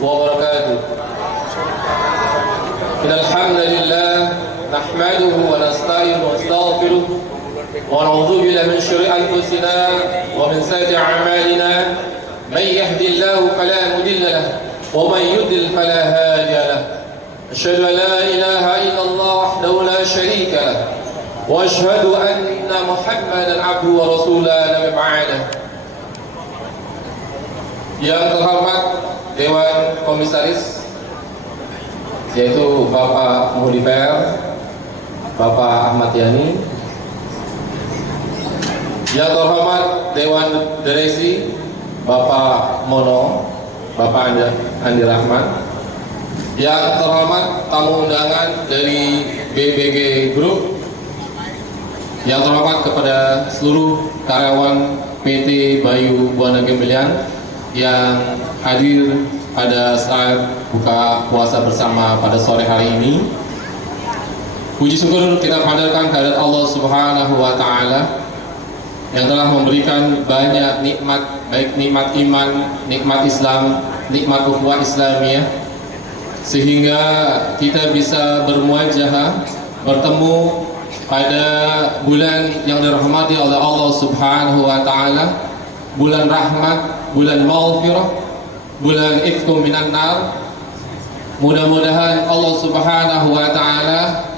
wabarakatuh. Alhamdulillah nahmaduhu wa nasta'inuhu wa nastaghfiruh wa na'udzu billahi min syururi anfusina wa min sayyiati a'malina may yahdihillahu fala mudilla lahu wa may yudlil fala hadiya lahu. Asyhadu an la ilaha illallah wahdahu la syarika lahu wa asyhadu anna Muhammadan 'abduhu wa rasuluhu la nabiyya ba'dahu. Yang terhormat Dewan Komisaris, yaitu Bapak Muhdiper, Bapak Ahmad Yani. Yang terhormat Dewan Direksi, Bapak Mono, Bapak Andi Rahman. Yang terhormat tamu undangan dari BBG Group. Yang terhormat kepada seluruh karyawan PT Bayu Buana Gembelian yang hadir pada saat buka puasa bersama pada sore hari ini. Puji syukur kita panjatkan kehadirat Allah Subhanahu wa Ta'ala yang telah memberikan banyak nikmat, baik nikmat iman, nikmat Islam, nikmat ukhuwah Islamiyah, sehingga kita bisa bermuajahah, bertemu pada bulan yang dirahmati oleh Allah Subhanahu wa Ta'ala, bulan rahmat, bulan maghfirah, bulan itqum minan nar. Mudah-mudahan Allah Subhanahu wa Ta'ala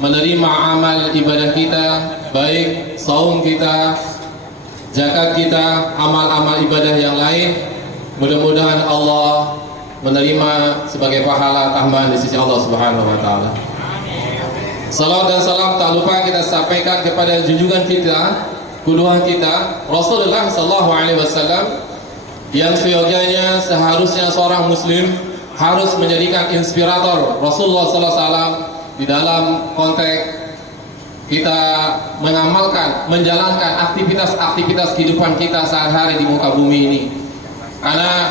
menerima amal ibadah kita, baik saum kita, zakat kita, amal-amal ibadah yang lain. Mudah-mudahan Allah menerima sebagai pahala tambahan di sisi Allah Subhanahu wa Ta'ala. Salawat dan salam tak lupa kita sampaikan kepada junjungan kita, kuduhan kita, Rasulullah sallallahu alaihi wasallam, yang seyogianya seharusnya seorang muslim harus menjadikan inspirator Rasulullah sallallahu alaihi wasallam di dalam konteks kita mengamalkan, menjalankan aktivitas kehidupan kita sehari-hari di muka bumi ini. Karena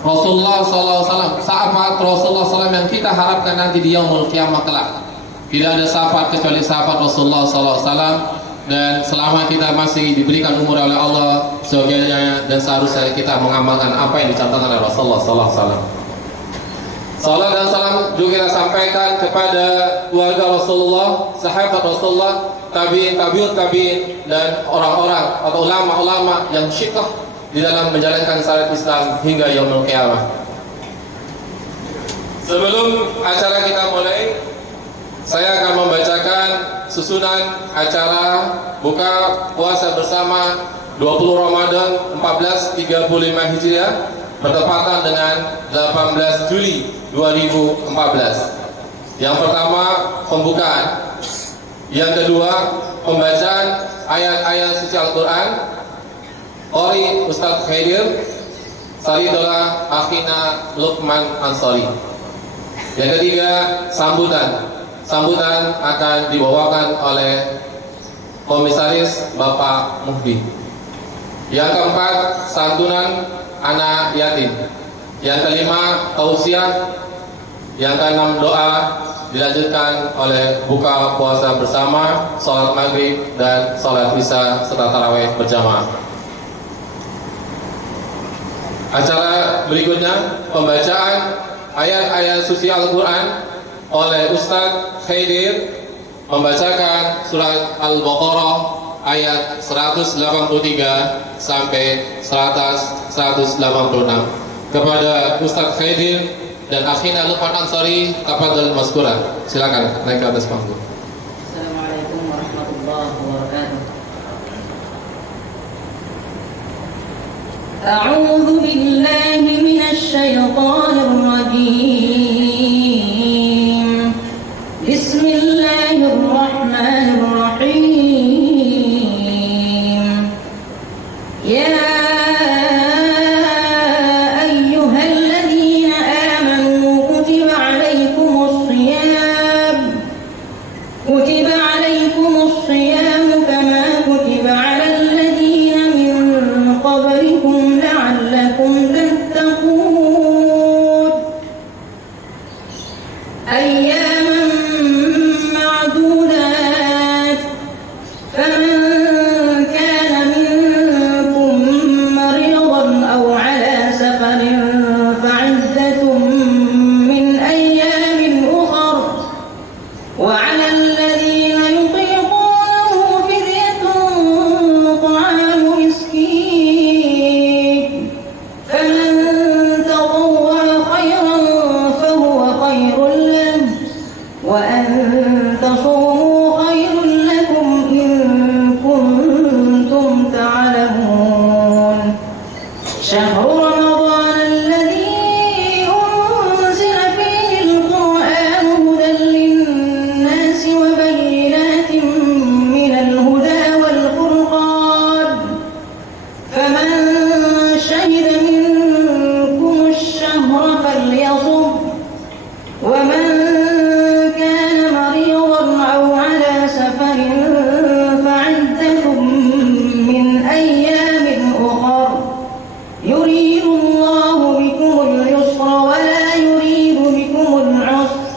Rasulullah SAW, sahabat Rasulullah SAW yang kita harapkan nanti di yaumul qiyamah kelak. Tidak ada sahabat kecuali sahabat Rasulullah SAW, dan selama kita masih diberikan umur oleh Allah, seyogianya dan seharusnya kita mengamalkan apa yang dicontohkan oleh Rasulullah SAW. Salam dan salam juga kita sampaikan kepada keluarga Rasulullah, sahabat Rasulullah, tabi'in, tabi'ut tabi'in, dan orang-orang atau ulama-ulama yang syiqah di dalam menjalankan syariat Islam hingga yaumul qiyamah. Sebelum acara kita mulai, saya akan membacakan susunan acara buka puasa bersama 20 Ramadan 1435 Hijriah bertepatan dengan 18 Juli 2014. Yang pertama, pembukaan. Yang kedua, pembacaan ayat-ayat suci Al-Quran. Qori Ustadz Khaidir Saridola Akhina Luqman Ansori. Yang ketiga, sambutan. Sambutan akan dibawakan oleh Komisaris Bapak Muhdi. Yang keempat, santunan anak yatim. Yang kelima, tausiah. Yang keenam, doa. Dilanjutkan oleh buka puasa bersama, sholat maghrib dan sholat isya serta tarawih berjamaah. Acara berikutnya pembacaan ayat-ayat suci Al-Quran oleh Ustadz Khaidir, membacakan surat Al-Baqarah ayat 183 sampai 186. Kepada Ustadz Khaidir dan akhina Lukman Ansari, tafadhal mazkuran. Silakan naik ke atas panggung. Assalamualaikum warahmatullahi wabarakatuh. A'udzu billahi minasy syaithanir rajim. Bismillahirrahmanirrahim. Ya ayyuhalladzina amanu kutiba 'alaikumus shiyam kama kutiba 'alal ladzina min qablikum la'allakum tattaqun. Ayyaman ma'dudat. Faman kana minkum maridan aw 'ala safarin fa'iddatun min ayyamin ukhar. Wa 'alal ladzina yutiqunahu fidyatun ta'amu miskin. Faman tatawwa'a khairan fahuwa khairun lahu wa an tasumu khairun lakum in kuntum ta'lamun. Syahru Ramadan alladzi unzila fihi al-Qur'an hudan lin-nasi wa bayyinatin minal huda wal furqan. Faman shahida minkum ash-shahra falyasum. ومن كان مريضا أو على سفر فعدة من أيام أخر يريد الله بكم اليسر ولا يريد بكم العسر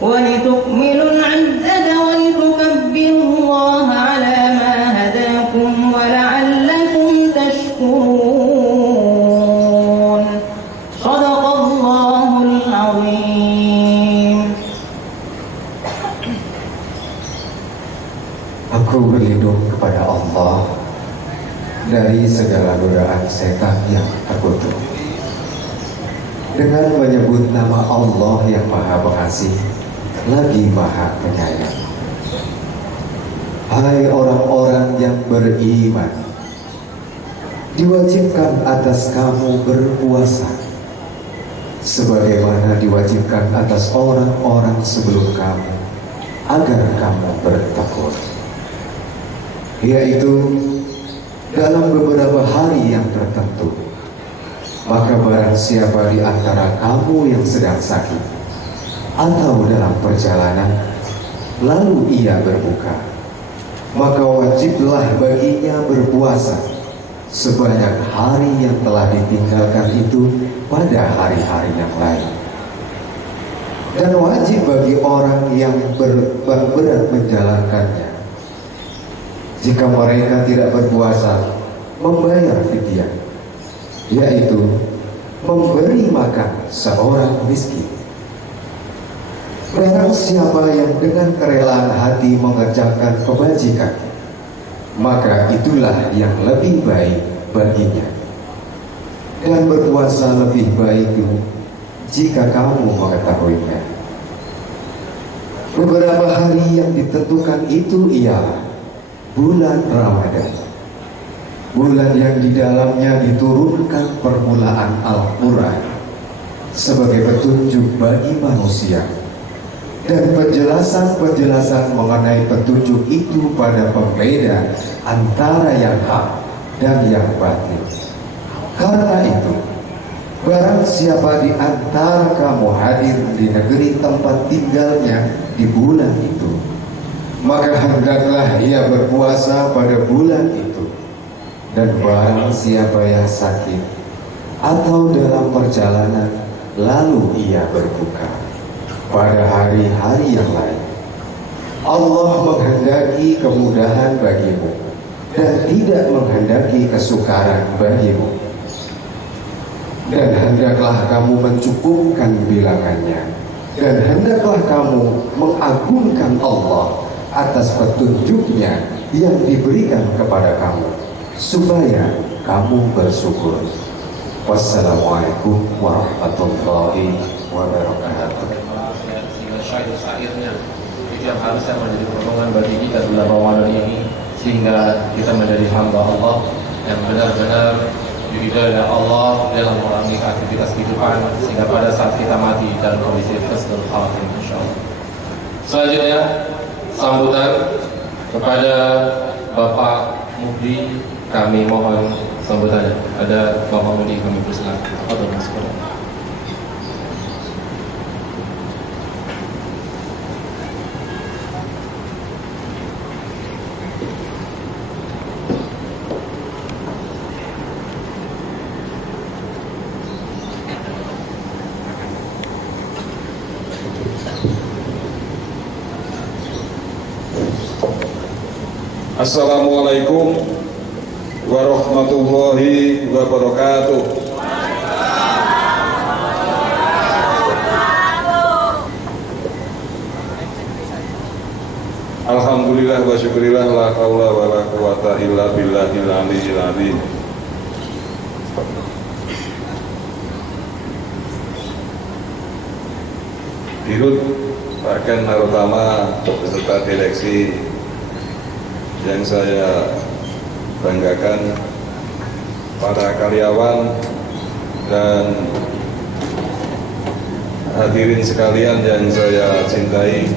ولتكملوا العدة ولتكبروا الله على ما هداكم ولعلكم تشكرون. صدق الله العظيم. Aku berlindung kepada Allah dari segala godaan setan yang terkutuk. Dengan menyebut nama Allah yang Maha Pengasih lagi Maha Penyayang. Hai orang-orang yang beriman, diwajibkan atas kamu berpuasa sebagaimana diwajibkan atas orang-orang sebelum kamu, agar kamu bertakwa, yaitu dalam beberapa hari yang tertentu. Maka barang siapa di antara kamu yang sedang sakit atau dalam perjalanan, lalu ia berbuka, maka wajiblah baginya berpuasa sebanyak hari yang telah ditinggalkan itu pada hari-hari yang lain. Dan wajib bagi orang yang berat menjalankannya, jika mereka tidak berpuasa, membayar fidyah, yaitu memberi makan seorang miskin. Barang siapa yang dengan kerelaan hati mengerjakan kebajikan, maka itulah yang lebih baik baginya. Dan berpuasa lebih baik jika kamu mengetahuinya. Beberapa hari yang ditentukan itu ialah bulan Ramadan, bulan yang di dalamnya diturunkan permulaan Al-Quran sebagai petunjuk bagi manusia, dan penjelasan-penjelasan mengenai petunjuk itu pada pembeda antara yang hak dan yang batil. Karena itu, barang siapa di antara kamu hadir di negeri tempat tinggalnya di bulan itu, maka hendaklah ia berpuasa pada bulan itu. Dan barang siapa yang sakit atau dalam perjalanan, lalu ia berbuka pada hari-hari yang lain, Allah menghendaki kemudahan bagimu dan tidak menghendaki kesukaran bagimu. dan hendaklah kamu mencukupkan bilangannya, dan hendaklah kamu mengagungkan Allah atas petunjuknya yang diberikan kepada kamu, supaya kamu bersyukur. Wassalamualaikum warahmatullahi wabarakatuh. Syair-syairnya itu yang harusnya menjadi pertolongan bagi kita dalam Ramadan ini, sehingga kita menjadi hamba Allah yang benar-benar dihidayah Allah dalam mengalami aktivitas kehidupan, sehingga pada saat kita mati dalam kondisi husnul khatimah insyaallah. Selanjutnya sambutan kepada Bapak Mufti, kami mohon sambutannya. Ada Bapak Mufti, kami persilakan. Atau masuk. Assalamualaikum warahmatullahi wabarakatuh. Alhamdulillah wa syukurillah, la haula wa la quwata illa billahil aliyyil azim. Dirut Pak Ken Narotama beserta direksi yang saya banggakan, para karyawan dan hadirin sekalian yang saya cintai.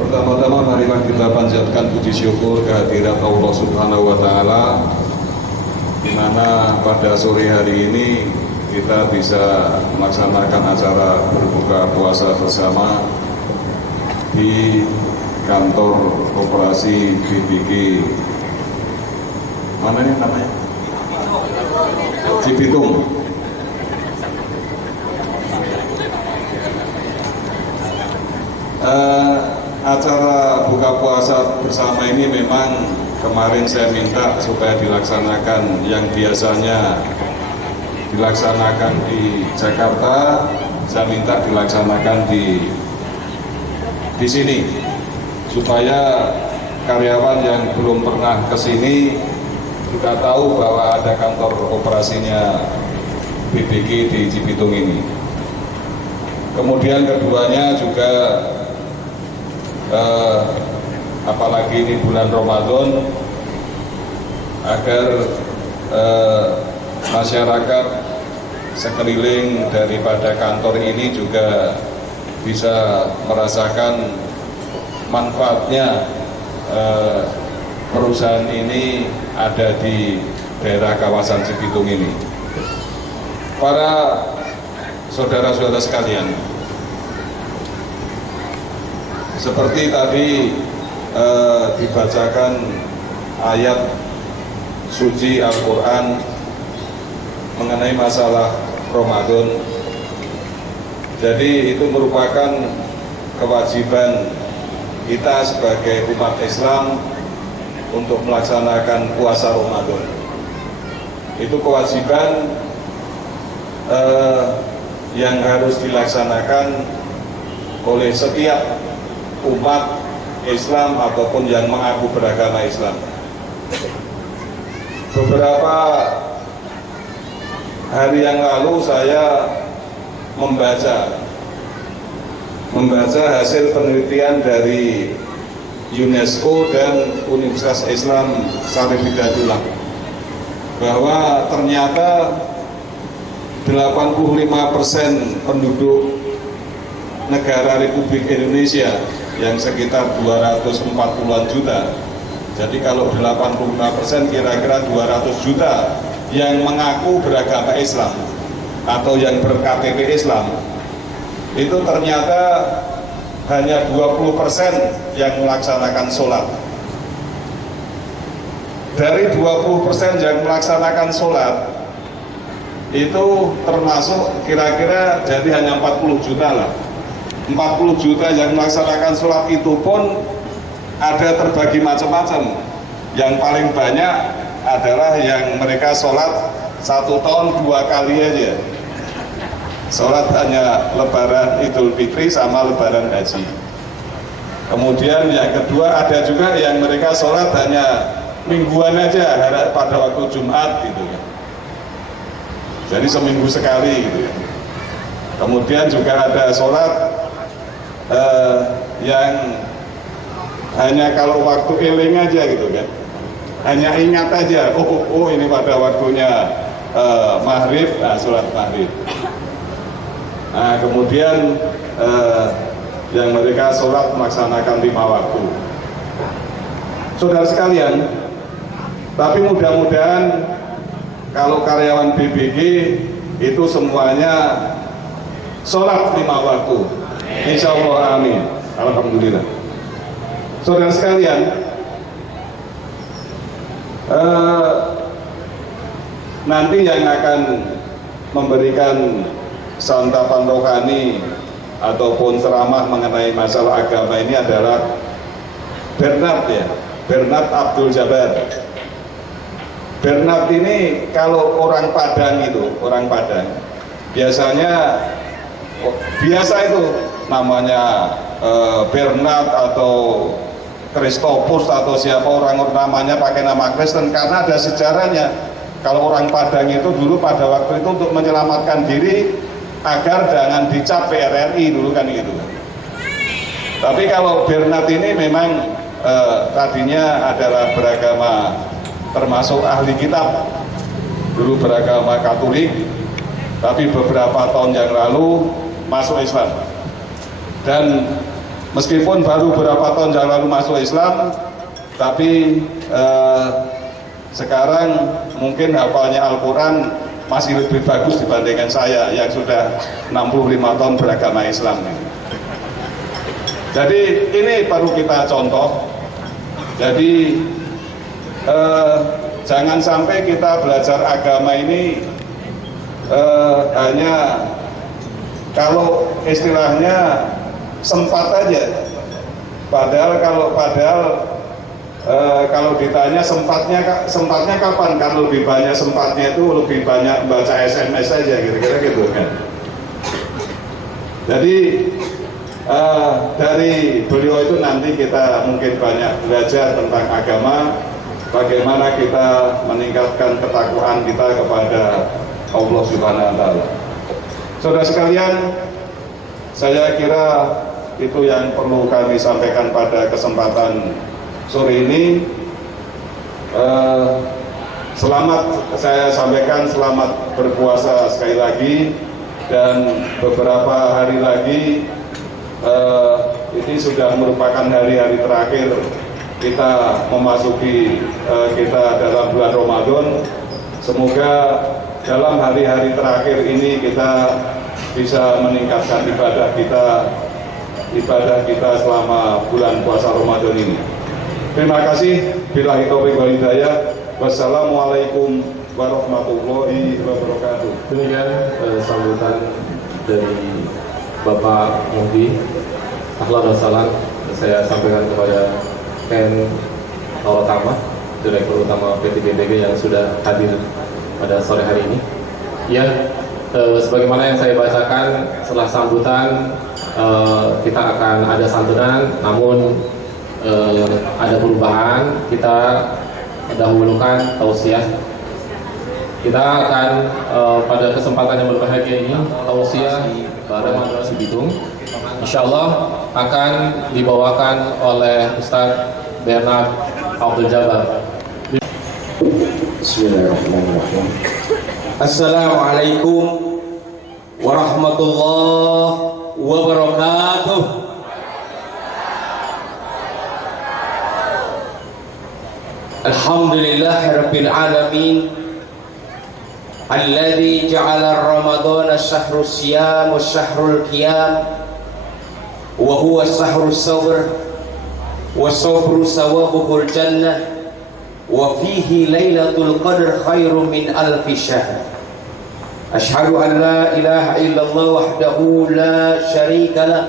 Pertama-tama marilah kita panjatkan puji syukur kehadirat Allah Subhanahu wa Ta'ala, di mana pada sore hari ini kita bisa melaksanakan acara berbuka puasa bersama di kantor koperasi BBG, mana ini namanya? Cibitung. Acara buka puasa bersama ini memang kemarin saya minta supaya dilaksanakan, yang biasanya dilaksanakan di Jakarta, saya minta dilaksanakan di sini, supaya karyawan yang belum pernah ke sini juga tahu bahwa ada kantor operasinya BBG di Cibitung ini. Kemudian keduanya juga apalagi ini bulan Ramadan, agar masyarakat sekeliling daripada kantor ini juga bisa merasakan manfaatnya perusahaan ini ada di daerah kawasan Cibitung ini. Para saudara-saudara sekalian, seperti tadi dibacakan ayat suci Al-Quran mengenai masalah Ramadan, jadi itu merupakan kewajiban kita sebagai umat Islam untuk melaksanakan puasa Ramadan. Itu kewajiban yang harus dilaksanakan oleh setiap umat Islam ataupun yang mengaku beragama Islam. Beberapa hari yang lalu saya membaca hasil penelitian dari UNESCO dan Universitas Islam Syarif Hidayatullah, bahwa ternyata 85% penduduk negara Republik Indonesia yang sekitar 240-an juta, jadi kalau 85% kira-kira 200 juta yang mengaku beragama Islam atau yang ber-KTP Islam, itu ternyata hanya 20% yang melaksanakan sholat. Dari 20% yang melaksanakan sholat, itu termasuk kira-kira jadi hanya 40 juta lah. 40 juta yang melaksanakan sholat itu pun ada terbagi macam-macam. Yang paling banyak adalah yang mereka sholat 1 tahun 2 kali aja. Sholat hanya lebaran Idul Fitri sama lebaran haji. Kemudian yang kedua ada juga yang mereka sholat hanya mingguan aja pada waktu Jumat gitu ya. Jadi seminggu sekali gitu ya. Kemudian juga ada sholat yang hanya kalau waktu eling aja gitu kan, hanya ingat aja, oh ini pada waktunya maghrib, nah sholat maghrib. Nah kemudian yang mereka sholat melaksanakan 5 waktu. Saudara sekalian, tapi mudah-mudahan kalau karyawan BBG itu semuanya sholat 5 waktu. Insya Allah, amin. Alhamdulillah. Saudara sekalian, nanti yang akan memberikan santapan rohani ataupun ceramah mengenai masalah agama ini adalah Bernard Abdul Jabbar. Bernard ini kalau orang Padang biasanya biasa itu namanya Bernard atau Christopus atau siapa orang namanya pakai nama Kristen karena ada sejarahnya. Kalau orang Padang itu dulu pada waktu itu untuk menyelamatkan diri agar jangan dicap PRRI dulu kan gitu. Tapi kalau Bernard ini memang tadinya adalah beragama termasuk ahli kitab, dulu beragama Katolik, tapi beberapa tahun yang lalu masuk Islam. Dan meskipun baru beberapa tahun yang lalu masuk Islam, tapi sekarang mungkin hafalnya Al-Quran masih lebih bagus dibandingkan saya yang sudah 65 tahun beragama Islam. Jadi ini baru kita contoh. Jadi jangan sampai kita belajar agama ini hanya kalau istilahnya sempat aja. Padahal kalau ditanya sempatnya kapan? Kan lebih banyak sempatnya itu lebih banyak baca SMS aja kira-kira gitu kan. Jadi dari beliau itu nanti kita mungkin banyak belajar tentang agama, bagaimana kita meningkatkan ketakwaan kita kepada Allah Subhanahu wa Ta'ala. Saudara sekalian, saya kira itu yang perlu kami sampaikan pada kesempatan sore ini. Saya sampaikan selamat berpuasa sekali lagi, dan beberapa hari lagi ini sudah merupakan hari-hari terakhir kita memasuki kita dalam bulan Ramadan. Semoga dalam hari-hari terakhir ini kita bisa meningkatkan ibadah kita selama bulan puasa Ramadan ini. Terima kasih. Billahi taufiq wal hidayah. Wassalamualaikum warahmatullahi wabarakatuh. Demikian sambutan dari Bapak Mufti Ahlan Salam saya sampaikan kepada Ken Taurotama, Direktur Utama PT BBG yang sudah hadir pada sore hari ini. Ya, sebagaimana yang saya bacakan setelah sambutan, kita akan ada santunan, namun ada perubahan. Kita dahulukan tausiah. Kita akan pada kesempatan yang berbahagia ini tausiah pada Madrasah Bitung, insyaallah akan dibawakan oleh Ustaz Bernard Abdul Jabbar. Bismillahirrahmanirrahim. Assalamualaikum warahmatullahi wabarakatuh. Alhamdulillahirabbil alamin. الذي جعل رمضان الشهر الصيام والشهر القيام وهو الشهر الصبر والصبر ثوابه الجنة وفيه ليلة القدر خير من 1000 شهر. أشهد أن لا إله إلا الله وحده لا شريك له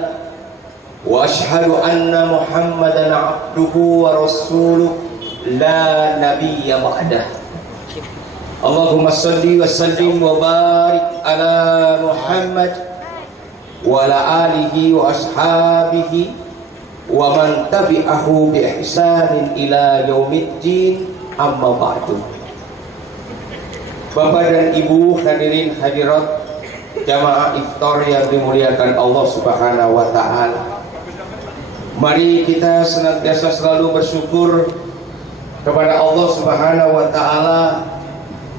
وأشهد أن محمدا عبده ورسوله لا نبي بعده. Allahumma salli wa sallim wa barik ala Muhammad wa ala alihi wa ashabihi wa man tabi'ahu bi ihsanin ila yaumiddin, amma ba'du. Bapak dan Ibu hadirin hadirat jamaah iftar yang dimuliakan Allah Subhanahu wa taala. Mari kita senantiasa selalu bersyukur kepada Allah Subhanahu wa taala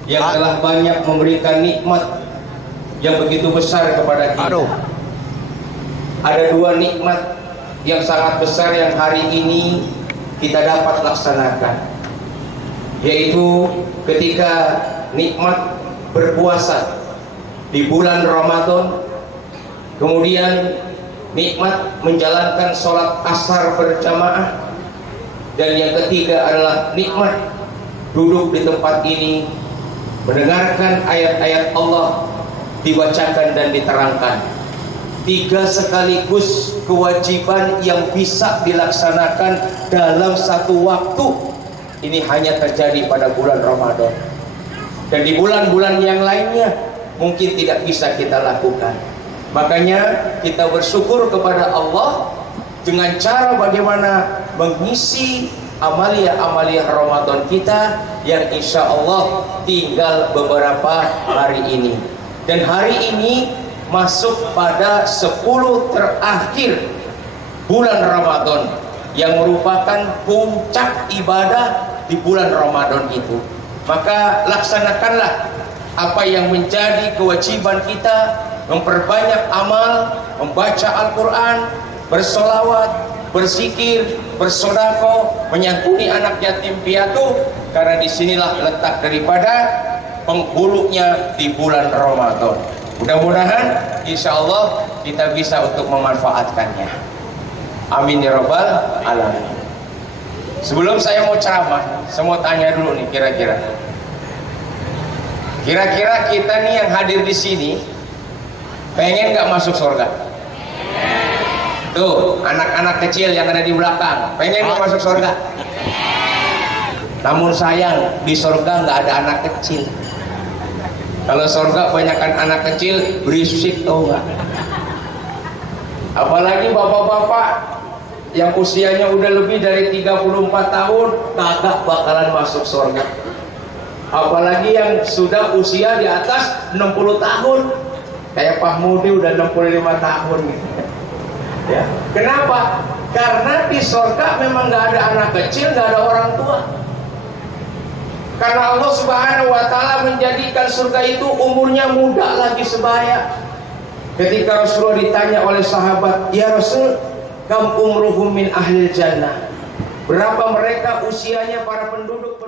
yang telah banyak memberikan nikmat yang begitu besar kepada kita. Ada dua nikmat yang sangat besar yang hari ini kita dapat laksanakan, yaitu ketika nikmat berpuasa di bulan Ramadan, kemudian nikmat menjalankan sholat asar berjamaah, dan yang ketiga adalah nikmat duduk di tempat ini mendengarkan ayat-ayat Allah dibacakan dan diterangkan. Tiga sekaligus kewajiban yang bisa dilaksanakan dalam satu waktu. Ini hanya terjadi pada bulan Ramadan, dan di bulan-bulan yang lainnya mungkin tidak bisa kita lakukan. Makanya kita bersyukur kepada Allah dengan cara bagaimana mengisi amalia-amalia Ramadan kita yang insya Allah tinggal beberapa hari ini. Dan hari ini masuk pada 10 terakhir bulan Ramadan yang merupakan puncak ibadah di bulan Ramadan itu. Maka laksanakanlah apa yang menjadi kewajiban kita, memperbanyak amal, membaca Al-Quran, bersolawat, berzikir, bersedekah, menyantuni anak yatim piatu, karena disinilah letak daripada penghulunya di bulan Ramadan. Mudah-mudahan insya Allah kita bisa untuk memanfaatkannya. Amin ya rabbal alamin. Sebelum saya mau ceramah, saya mau tanya dulu nih, kira-kira kita nih yang hadir di sini pengen nggak masuk surga? Tuh, anak-anak kecil yang ada di belakang, pengen nggak masuk surga? Namun sayang, di surga nggak ada anak kecil. Kalau surga banyakkan anak kecil, berisik, tau nggak? Apalagi bapak-bapak yang usianya udah lebih dari 34 tahun, kagak bakalan masuk surga. Apalagi yang sudah usia di atas 60 tahun, kayak Pak Mudi udah 65 tahun gitu. Ya. Kenapa? Karena di surga memang nggak ada anak kecil, nggak ada orang tua. Karena Allah Subhanahu wa taala menjadikan surga itu umurnya muda lagi sebaya. Ketika Rasulullah ditanya oleh sahabat, "Ya Rasul, kam umruhum min ahlil jannah?" Berapa mereka usianya para penduduk